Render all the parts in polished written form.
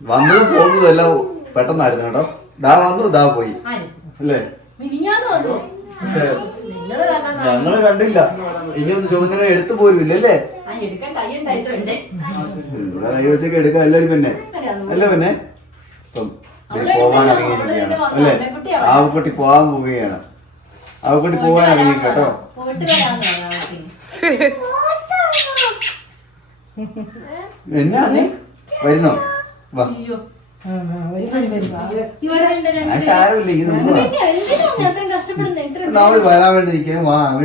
വന്നതും പോകുന്നതും എല്ലാം പെട്ടെന്നായിരുന്നു കേട്ടോ. ദാ വന്നു ദാ പോയി അല്ലേ? ഞങ്ങള് കണ്ടില്ല. ഇനി ഒന്ന് ചോദിച്ചാൽ എടുത്തു പോലും ഇല്ലല്ലേ? ഇവിടെ കൈ വെച്ചൊക്കെ എടുക്കാം എല്ലാരും പിന്നെ അല്ലേ? പിന്നെ ഇപ്പം പോകാൻ ഇറങ്ങിയിരിക്കുകയാണ് അല്ലേ? ആവക്കുട്ടി പോകാൻ പോവുകയാണ്. ആവക്കുട്ടി പോകാൻ ഇറങ്ങി കേട്ടോ. എന്നാ നീ വരുന്നോ? വാ. വരാൻ വേണ്ടി നിൽക്കാൻ വാ. അവിടെ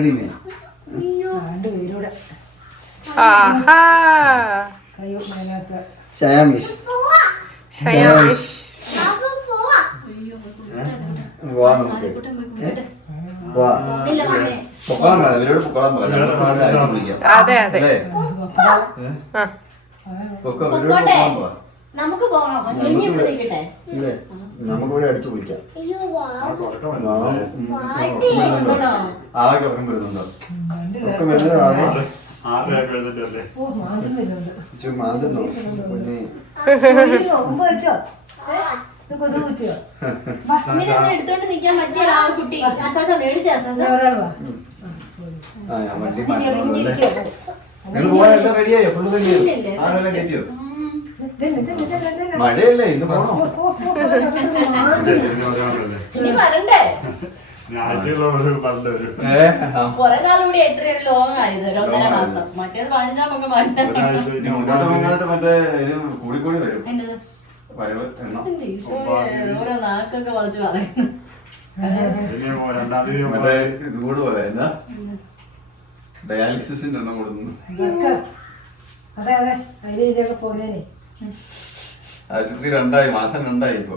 ഷയാമിഷ് വാ. നമുക്ക് വാ. പൊക്കോളാൻ പറയാം. ഇവരോട് പൊക്കോളാൻ പറയാം. അതെ അതെ നമുക്ക് നമുക്കിവിടെ അടിച്ചു പിടിക്കാം. ആകെ ഉറക്കം വരുന്നുണ്ടോ? ഉറക്കം വരുന്നത് മാതുന്നോ? എടുത്തോണ്ട് നിക്കാൻ പറ്റിയ കുട്ടി നിങ്ങൾ പോകാനെല്ലാം റെഡിയായോ? ഫുള്ള് റെഡിയായോ? ആരെല്ലാം കയറ്റിയോ? മഴയല്ലേ ഇന്ന് പോണോ? ഇനി വരണ്ടേ? കൊറേ നാളുകൂടി എത്രയൊരു ലോങ് ആയത് 1.5 മാസം. മറ്റേത് 15 മറ്റേ ഇത് കൂടിക്കൂടി വരും. ഓരോ നാക്കൊക്കെ വളച്ച് പറയുന്നു. മറ്റേ ഇതുകൂടെ പോലെ എന്താ ഡയാലിസിന്റെ എണ്ണം കൊടുക്കുന്നു. ആശുപത്രി 2 മാസം 2 ഇപ്പൊ.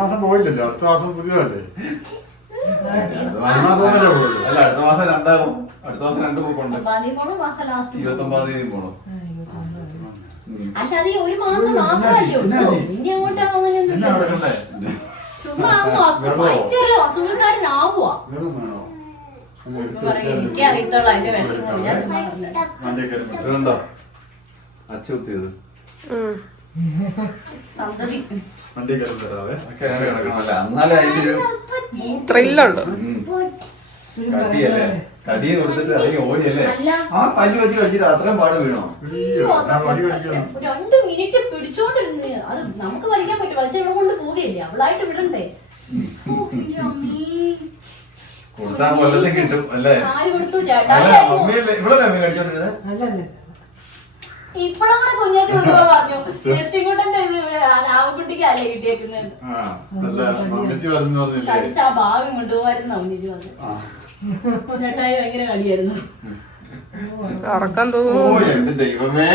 മാസം പോയില്ലല്ലോ. അടുത്ത മാസം പുതിയതല്ലേ? അല്ല അടുത്ത മാസം 2 ആകും. അടുത്ത മാസം 2 പോക്കുണ്ട്. 29 തീയതി പോണോ? പക്ഷെ അത് ഒരു മാസം മാത്രമല്ലോ. ഇനി അങ്ങോട്ട് ചുമ്മാ ഭയങ്കര അസുഖക്കാരനാവുക. എനിക്ക് അറിയത്തുള്ളൂ അതിന്റെ വിഷമം. ഇതുണ്ടോ അച്ചുത്തിയത്? എന്നാലേ അതിന്റെ ഒരു ത്രില്ലുണ്ട്. കടിയല്ലേ? കടി കൊടുത്തിട്ട് അല്ലെങ്കിൽ ഓടിയല്ലേ? ആ പല്ല് വെച്ച് കഴിച്ചിട്ട് അത്രയും പാട് വീണോ? 2 മിനിറ്റ് പിടിച്ചോണ്ടിരുന്നു. അത് നമുക്ക് വലിക്കാൻ പറ്റും. വലിച്ച ഇവിടെ കൊണ്ട് പോവുകയില്ലേ? അവളായിട്ട് വിടണ്ടേ? കൊടുത്താൽ കൊല്ലത്തിൽ കിട്ടും അല്ലേ? ഇവിടെ കടിച്ചോണ്ടിരുന്നത് ഇപ്പഴാണ് കുഞ്ഞാത്തി പറഞ്ഞു ആവക്കുട്ടിക്ക് അല്ലേ കിട്ടിയേക്കുന്നത്. കടിച്ച ആ ഭാഗം കൊണ്ടുപോകായിരുന്നു ഉന്നയിച്ച് പറഞ്ഞു. ചേട്ടായി ഭയങ്കര കളിയായിരുന്നു. ഉറക്കം തോന്നുന്നു. എന്റെ ദൈവമേ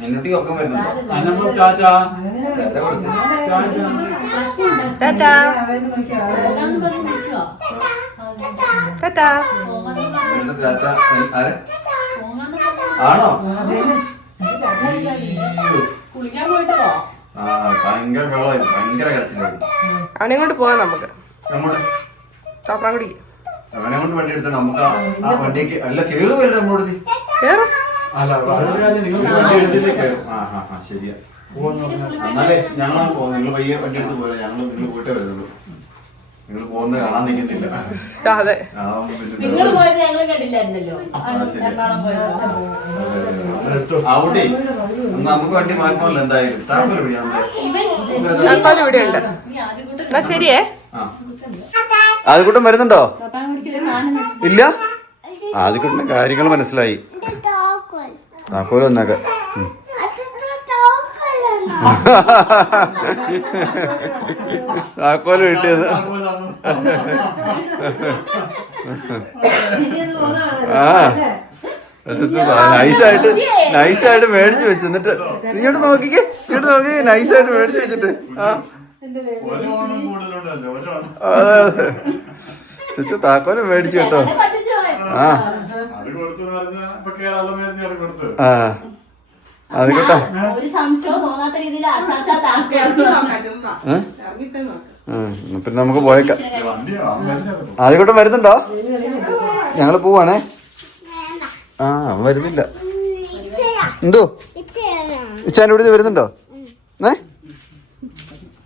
മെന്നുട്ടി ഒക്കെ വരുന്നുണ്ടോ? ആണോ? കുളിക്കാൻ പോയിട്ട് ഭയങ്കര വെള്ളമായി, ഭയങ്കര കരച്ചിലായിരുന്നു. അവനെ കൊണ്ട് പോവാം നമുക്ക്. തോപ്രാംകുടിക്ക് അവനെ കൊണ്ട് വണ്ടി എടുത്ത നമുക്ക് ആ വണ്ടിക്ക് അല്ല കേറുമല്ലോ നമ്മളോട്. വണ്ടി എടുത്തിട്ട് കയറും. ശരിയാ. എന്നാലേ ഞങ്ങൾ പോകും. നിങ്ങൾ പയ്യെ വണ്ടി എടുത്ത് പോലെ നിങ്ങൾ പോയിട്ടേ വരുന്നുള്ളൂ. നിങ്ങൾ പോകുന്നത് കാണാൻ നിൽക്കുന്നില്ല. അവിടെ നമുക്ക് വണ്ടി മാറ്റണമല്ലോ എന്തായാലും. ശരിയേ. ആദ്യക്കൂട്ടം വരുന്നുണ്ടോ? ഇല്ല. ആദ്യക്കൂട്ടിന്റെ കാര്യങ്ങൾ മനസ്സിലായി. താക്കോല് വന്നേക്ക. താക്കോല് കിട്ടിയത്. നൈസായിട്ട് മേടിച്ചു വെച്ചു. എന്നിട്ട് ഇങ്ങോട്ട് നോക്കിക്കേ, നൈസായിട്ട് മേടിച്ചു വെച്ചിട്ട്. അതെ അതെ, ചേച്ചി താക്കോല് മേടിച്ചു കേട്ടോ. ആ അത് കേട്ടോ. ഒരു സംശയവും തോന്നാത്ത രീതിയിൽ പിന്നെ നമുക്ക് പോയേക്കാം. ആദ്യകൂട്ടം വരുന്നുണ്ടോ? ഞങ്ങള് പോവാണേ. ആ വരുന്നില്ല. എന്തോ ഇച്ചാൻ്റെ കൂടെ വരുന്നുണ്ടോ?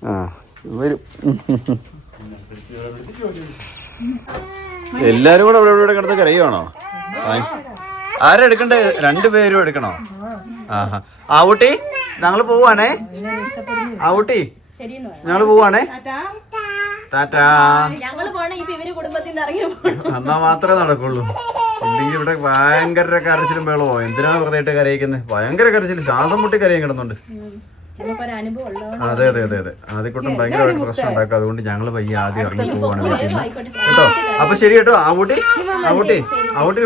ആ വരും. എല്ലാരും കൂടെ ഇവിടെ കിടന്ന് കരയുവാണോ? ആരാ എടുക്കണ്ടേ? 2 പേരും എടുക്കണോ? ആഹാ. ആവൂട്ടി ഞങ്ങള് പോവാണേ. ആവൂട്ടി ഞങ്ങള് പോവാണേ. ടാറ്റാ. എന്നാ മാത്രമേ നടക്കുള്ളൂ. ഇല്ലെങ്കിൽ ഇവിടെ ഭയങ്കര കരച്ചിലും വേളോ. എന്തിനാ വെറുതെ കരയിക്കുന്നത്? ഭയങ്കര കരച്ചിൽ, ശ്വാസം മുട്ടി കരയും കിടന്നുണ്ട്. അതെ അതെ അതെ അതെ. ആദ്യക്കൂട്ടം ഭയങ്കരമായിട്ട് പ്രശ്നം ഉണ്ടാക്കും. അതുകൊണ്ട് ഞങ്ങള് പയ്യെ ആദ്യം ഇറങ്ങി പോവാണ് കേട്ടോ. അപ്പൊ ശരി കേട്ടോ. ആവൂട്ടി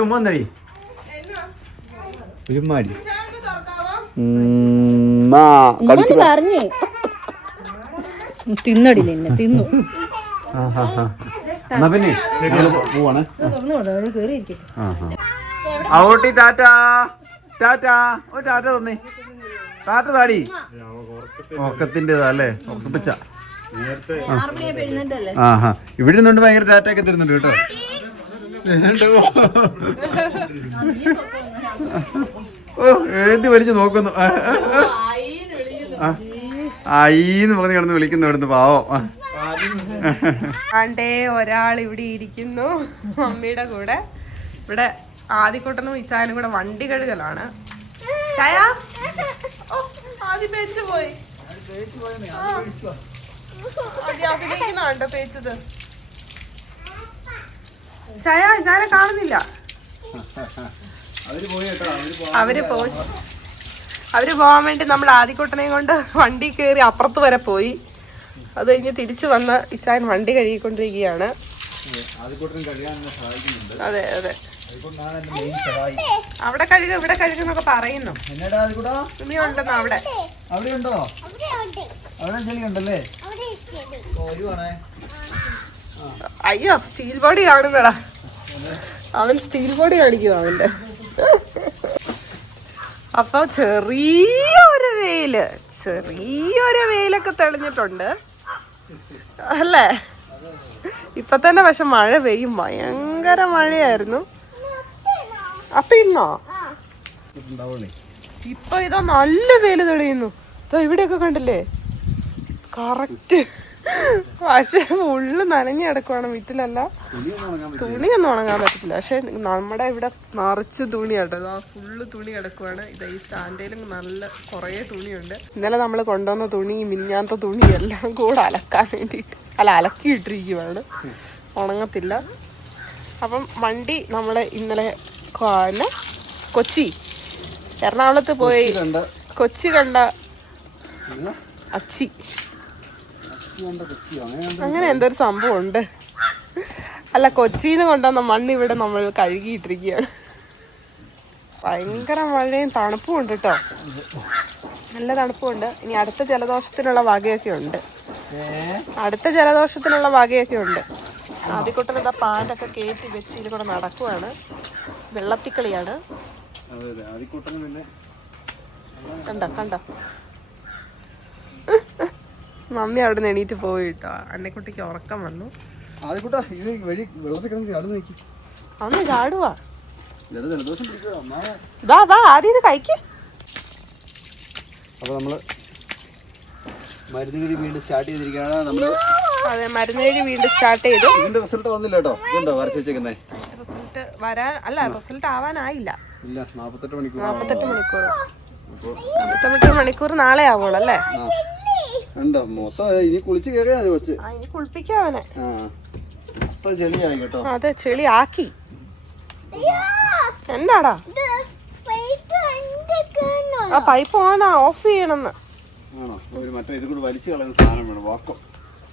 ഉമ്മ വന്നടി. ഉരുമാടി പറഞ്ഞു തിന്നടി നിന്നെ തിന്നു. എന്നാ പിന്നെ പോവാണ്. ആവൂട്ടി ടാറ്റാ. ടാറ്റാ. ഓ ടാറ്റ തന്നേ. ടാറ്റ താടി. ഉറക്കത്തിൻ്റെതല്ലേ? ഉറക്കപ്പിച്ച. ആഹാ. ഇവിടെ നിന്നുണ്ട് ഭയങ്കര ടാറ്റൊക്കെ തരുന്നുണ്ട് കേട്ടോ. ഓ ഏന്തി വലിച്ചു നോക്കുന്നു. ആയിന്ന് പറഞ്ഞ് കിടന്ന് വിളിക്കുന്നു ഇവിടുന്ന്. പാവം. ആണ്ടേ ഒരാൾ ഇവിടെ ഇരിക്കുന്നു മമ്മിയുടെ കൂടെ. ഇവിടെ ആദ്യക്കൂട്ടനും ഇച്ചാനും കൂടെ വണ്ടി കഴുകലാണ്. ചായ ആദ്യം പേച്ചു പോയി. അഭിനയിക്കുന്നുണ്ടോ പേച്ചത്? ചായ കാണുന്നില്ല. അവര് പോവാൻ വേണ്ടി നമ്മൾ ആദ്യക്കൂട്ടനെയും കൊണ്ട് വണ്ടി കയറി അപ്പുറത്ത് വരെ പോയി. അത് കഴിഞ്ഞ് തിരിച്ചു വന്ന് ഇച്ചാൻ വണ്ടി കഴുകിക്കൊണ്ടിരിക്കുകയാണ്. അതെ അതെ. അവിടെ കഴുകും ഇവിടെ കഴുകുന്നൊക്കെ പറയുന്നു. ഉണ്ടെന്നോ അവിടെ? അയ്യോ സ്റ്റീൽ ബോഡി കാണുന്നടാ. അവൻ സ്റ്റീൽ ബോഡി കാണിക്കും അവന്റെ. അപ്പൊ ചെറിയൊരു വെയിലൊക്കെ തെളിഞ്ഞിട്ടുണ്ട് അല്ലേ? ഇപ്പൊ തന്നെ പക്ഷെ മഴ പെയ്യും. ഭയങ്കര മഴയായിരുന്നു. അപ്പൊ ഇന്നോ ഇപ്പൊ ഇതോ നല്ല വെയില് തെളിയുന്നു. ഇവിടെയൊക്കെ കണ്ടില്ലേ? കറക്റ്റ്. പക്ഷെ ഫുള്ള് നനഞ്ഞു കിടക്കുവാണ്. വീട്ടിലല്ല, തുണിയൊന്നും ഉണങ്ങാൻ പറ്റത്തില്ല. പക്ഷെ നമ്മുടെ ഇവിടെ നിറച്ച് തുണിയാട്ടോ. ഫുള്ള് തുണി കിടക്കുവാണ്. ഇത് ഈ സ്റ്റാൻഡിലും നല്ല കുറേ തുണിയുണ്ട്. ഇന്നലെ നമ്മൾ കൊണ്ടുവന്ന തുണി, മിനിഞ്ഞാത്ത തുണി എല്ലാം കൂടെ അലക്കാൻ വേണ്ടിയിട്ട് അലക്കിയിട്ടിരിക്കുവാണ്. ഉണങ്ങത്തില്ല. അപ്പം വണ്ടി നമ്മൾ ഇന്നലെ എറണാകുളത്ത് പോയി കൊച്ചി കണ്ട അച്ചി, അങ്ങനെ എന്തൊരു സംഭവം ഉണ്ട്. അല്ല, കൊച്ചിന്ന് കൊണ്ടുവന്ന മണ്ണ് ഇവിടെ നമ്മൾ കഴുകിയിട്ടിരിക്കുകയാണ്. ഭയങ്കര മഴയും തണുപ്പും ഉണ്ട് കേട്ടോ. നല്ല തണുപ്പുണ്ട്. ഇനി അടുത്ത ജലദോഷത്തിനുള്ള വകയൊക്കെ ഉണ്ട്. ആദ്യക്കൂട്ടൻ എന്താ പാൻ്റൊക്കെ കയറ്റി വെച്ച് ഇതിൽ കൂടെ നടക്കുവാണ്. വെള്ളത്തിക്കളിയാണ്. കണ്ടോ മമ്മി അവിടെ നിന്ന് എണീറ്റ് പോയി കേട്ടോ. അന്നക്കുട്ടിക്ക് ഉറക്കം വന്നു. അന്ന് ചാടുവാ. ആദ്യം ഇത് കഴിക്ക. അപ്പൊ നമ്മള് മരുന്നുകടി വീണ്ടും സ്റ്റാർട്ട് ചെയ്തിരിക്കുകയാണ്. നമ്മള് അതെ, മരുന്നുകടി വീണ്ടും സ്റ്റാർട്ട് ചെയ്തു. ഇതിന്റെ റിസൾട്ട് വന്നില്ല കേട്ടോ. ഇതുണ്ടോ വരച്ച് വെച്ചേക്കുന്നേ? റിസൾട്ട് ആവാനായില്ല. 48 മണിക്കൂർ നാളെ ആവുള്ളൂ അല്ലേ? ഉണ്ടോ മൊത്തം ഇനി കുളിച്ച് കയറിയാ മതി വെച്ച്. ഇനി കുളിപ്പിക്കാവനെ. ചെളിയായി കേട്ടോ. അതെ, ചെളി ആക്കി. എന്നാടാ ആ പൈപ്പ് ഓഫ് ചെയ്യണമെന്ന്. മറ്റേ ഇത് കൂടെ വലിച്ചു കളയുന്ന സാധനം വേണം, വാക്കോ.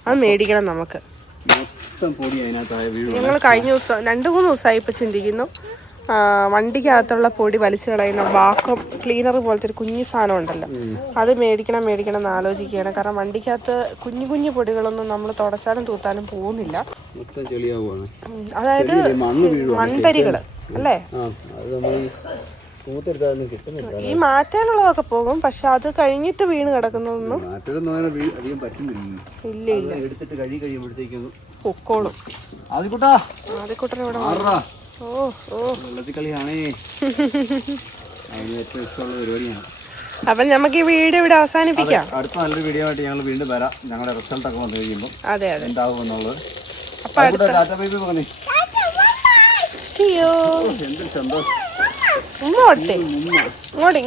അത് മേടിക്കണം നമുക്ക്. മൊത്തം പൊടി അതിനകത്തായ വീട്. ഞങ്ങൾ കഴിഞ്ഞ ദിവസം 2-3 ദിവസമായി ഇപ്പൊ ചിന്തിക്കുന്നു വണ്ടിക്കകത്തുള്ള പൊടി വലിച്ചു കളയുന്ന വാക്വം ക്ലീനർ പോലത്തെ ഒരു കുഞ്ഞു സാധനം ഉണ്ടല്ലോ, അത് മേടിക്കണം എന്ന് ആലോചിക്കുകയാണ്. കാരണം വണ്ടിക്കകത്ത് കുഞ്ഞു കുഞ്ഞു പൊടികളൊന്നും നമ്മൾ തുടച്ചാലും തൂത്താലും പോകുന്നില്ല. അതായത് മൺതരികള് അല്ലേ, ഈ മാറ്റാനുള്ളതൊക്കെ പോകും. പക്ഷെ അത് കഴിഞ്ഞിട്ട് വീണ് കിടക്കുന്നതൊന്നും ഇല്ല ഇല്ല പൊക്കോളും. ആദ്യക്കൂട്ടനെ ഇവിടെ അപ്പൊ നമുക്ക് ഈ വീഡിയോ ഇവിടെ അവസാനിപ്പിക്കാം. അടുത്ത നല്ലൊരു വീഡിയോ ആയിട്ട് ഞങ്ങൾ വീണ്ടും വരാം. ഞങ്ങളുടെ റിസൾട്ട് ഒക്കെ വന്നു കഴിയുമ്പോൾ അതെ എന്താവും എന്നുള്ളത്. അപ്പൊ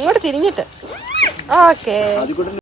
ഇങ്ങോട്ട് തിരിഞ്ഞിട്ട് ഓക്കേ.